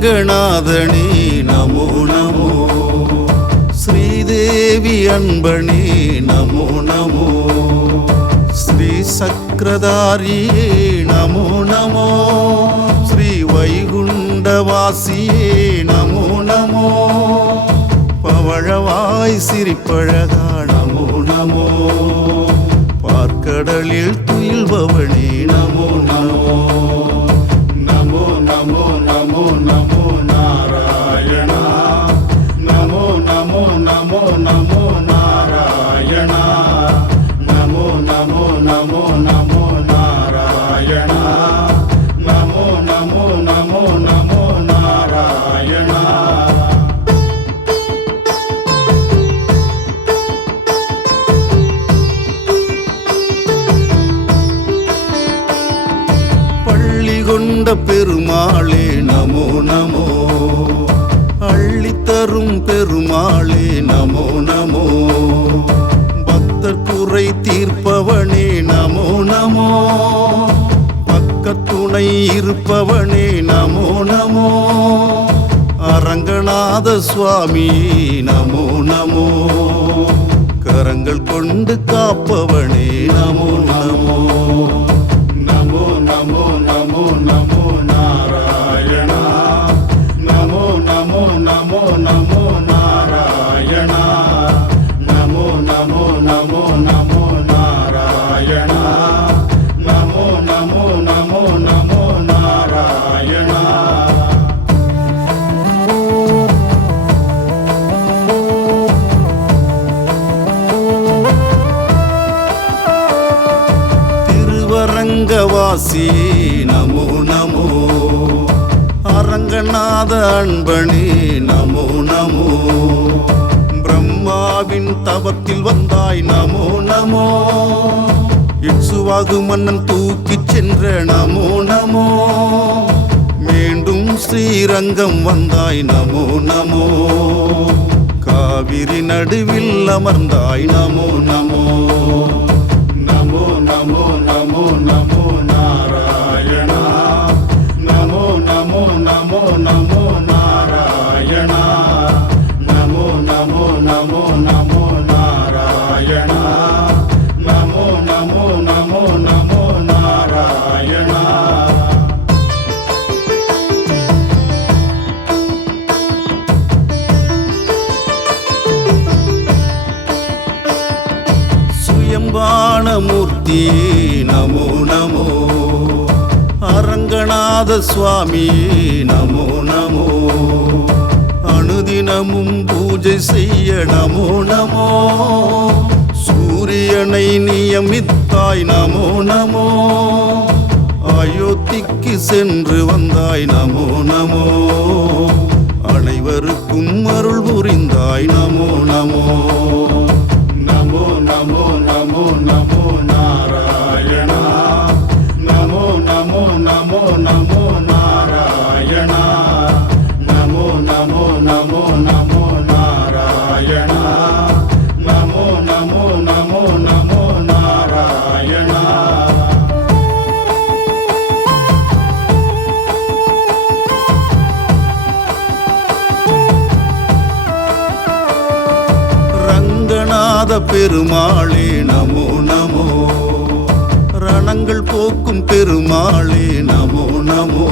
ரங்கநாதனே நமோ நமோ, ஸ்ரீதேவி அன்பனே நமோ நமோ, ஸ்ரீ சக்கரதாரியே நமோ நமோ, ஸ்ரீ வைகுண்டவாசியே நமோ நமோ, பவழவாய் சிரிப்பழகா நமோ நமோ, பார்க்கடலில் துயில்பவனே நமோ நமோ, நமோ நமோ நமோ நமோ நாராயணா, நமோ நமோ நமோ நமோ நாராயணா, நமோ நமோ நமோ நமோ நாராயணா, நமோ நமோ நமோ நமோ நாராயணா. பள்ளி கொண்ட பெருமாளே நமோ நமோ, அள்ளித்தரும் பெருமாளே நமோ நமோ, பக்தர் குறை தீர்ப்பவனே நமோ நமோ, பக்கத்துணை இருப்பவனே நமோ நமோ, அரங்கநாத சுவாமி நமோ நமோ, கரங்கள் கொண்டு காப்பவனே நமோ நமோ, நமோ நமோ நமோ நமோ நாராயணா, நமோ நமோ நமோ நமோ நாராயணா, நமோ நமோ நமோ நமோ நாராயணா, நமோ நமோ நமோ நமோ நாராயணா. திருவரங்கவாசியே நமோ நமோ, அரங்கநாத அன்பனே நமோ நமோ, பிரம்மாவின் தவத்தில் வந்தாய் நமோ நமோ, இட்சுவாகு மன்னன் தூக்கிச் சென்ற நமோ நமோ, மீண்டும் ஸ்ரீரங்கம் வந்தாய் நமோ நமோ, காவிரி நடுவில் அமர்ந்தாய் நமோ நமோ, நமோ நமோ நமோ நமோ நாராயணா, நமோ நமோ நமோ நமோ நாராயணா, நமோ நமோ நமோ நமோ நாராயணா, நமோ நமோ நமோ நமோ நாராயணா. சுயம்பாணமூர்த்தியே நமோ நமோ, அரங்கநாத சுவாமியே நமோ நமோ, அனுதினமும் பூஜை செய்ய நமோ நமோ, சூரியனை நியமித்தாய் நமோ நமோ, அயோத்திக்கு சென்று வந்தாய் நமோ நமோ, அனைவருக்கும் அருள் புரிந்தாய் நமோ நமோ, நமோ நமோ நமோ நமோ நாராயணா, நமோ நமோ நமோ நமோ நாராயணா, நமோ நமோ நமோ நமோ நாராயணா, நமோ நமோ நமோ நமோ நாராயணா. ரங்கநாத பெருமாளே நமோ நமோ, ரணங்கள் போக்கும் பெருமாளே நமோ நமோ,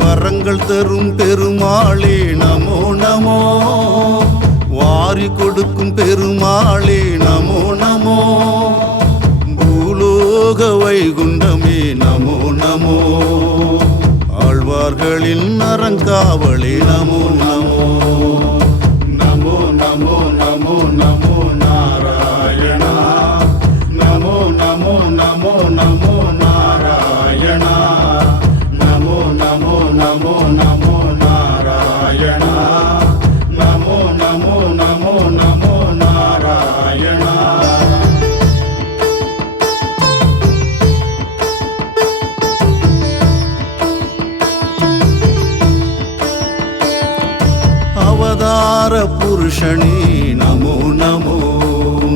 வரங்கள் தரும் பெருமாளே நமோ நமோ, வாரி கொடுக்கும் பெருமாளே நமோ நமோ, பூலோக வைகுண்டமே நமோ நமோ, ஆழ்வார்களின் அறங்காவலே நமோ நமோ, நமோ நமோ நமோ நமோ நாராயணா, நமோ நமோ நமோ நமோ நாராயணா, நமோ நமோ நமோ நமோ நாராயணா, நமோ நமோ நமோ நமோ நாராயணா. அவதார புருஷனே நமோ நமோ,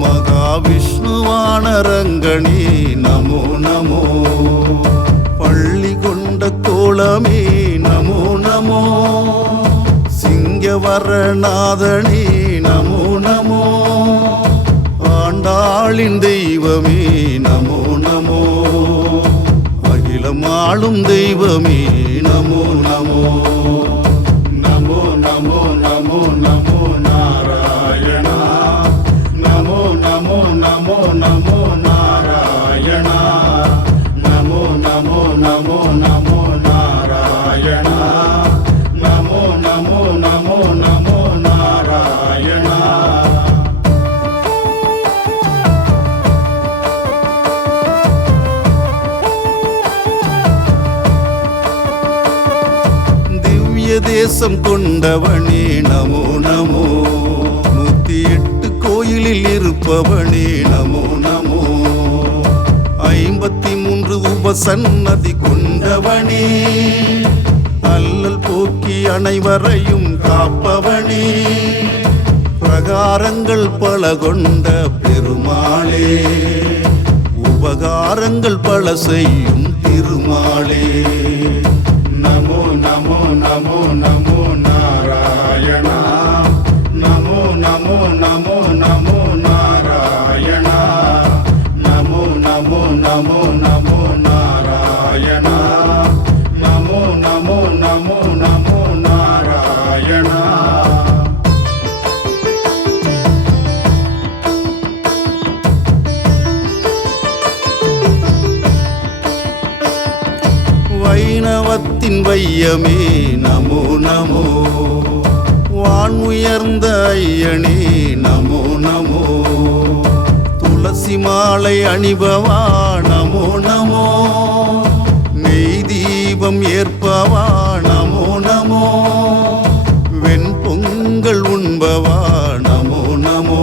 மகாவிஷ்ணுவானரங்கனே நமோ நமோ, பள்ளி கொண்ட கோலமே நமோ நமோ, வரநாதனே நமோ நமோ, ஆண்டாளின் தெய்வமே நமோ நமோ, அகிலம் ஆளும் தெய்வமே நமோ நமோ. நமோ நமோ நமோ நமோ நாராயணா, நமோ நமோ நமோ நமோ நாராயணா, நமோ நமோ நமோ நமோ நாராயணா, நமோ நமோ நமோ நமோ நாராயணா. திவ்ய தேசம் கொண்டவனே நமோ நமோ, 108 கோயிலில் இருப்பவனே நமோ நமோ, 53 உபசன்னதி கொண்டவனே, அல்லல் போக்கி அனைவரையும் காப்பவனே, பிரகாரங்கள் பல கொண்ட பெருமாளே, உபகாரங்கள் பல செய்யும் திருமாளே. நமோ நமோ நமோ நமோ நாராயணா, நமோ நமோ நமோ நமோ நாராயணா, நமோ நமோ நமோ நமோ நாராயணா, நமோ நமோ நமோ நமோ நாராயணா. வைணவத்தின் வையமே நமோ நமோ, வான்முயர்ந்த ஐயனே நமோ நமோ, துளசி மாலை அணிபவா நமோ நமோ, நெய் தீபம் ஏற்பவா நமோ நமோ, வெண்பொங்கல் உண்பவா நமோ நமோ,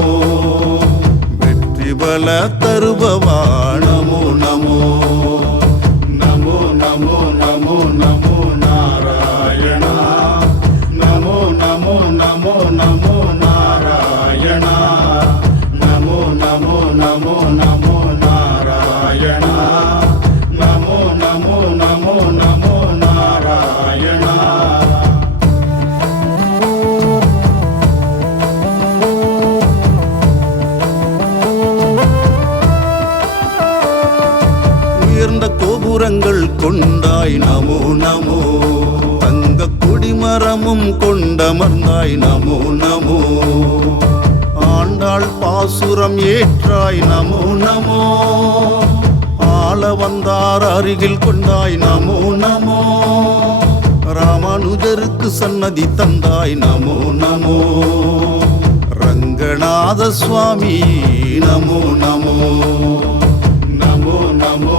வெற்றி பல தருபவா நமோ நமோ. நமோ நமோ நமோ நமோ நாராயணா, நமோ நமோ நமோ நமோ நாராயணா, நமோ நமோ நமோ நமோ நாராயணா, நமோ நமோ நமோ நமோ நாராயணா. உயர்ந்த கோபுரங்கள் கொண்டாய் நமோ நமோ, தங்க கொடிமரமும் கொண்டமர்ந்தாய் நமோ நமோ, ஆண்டாள் பாசுரம் ஏற்றாய் நமோ நமோ, ஆள வந்தார் அருகில் கொண்டாய் நமோ நமோ, ராமானுஜருக்கு சன்னதி தந்தாய் நமோ நமோ, ரங்கநாத சுவாமி நமோ நமோ. நமோ நமோ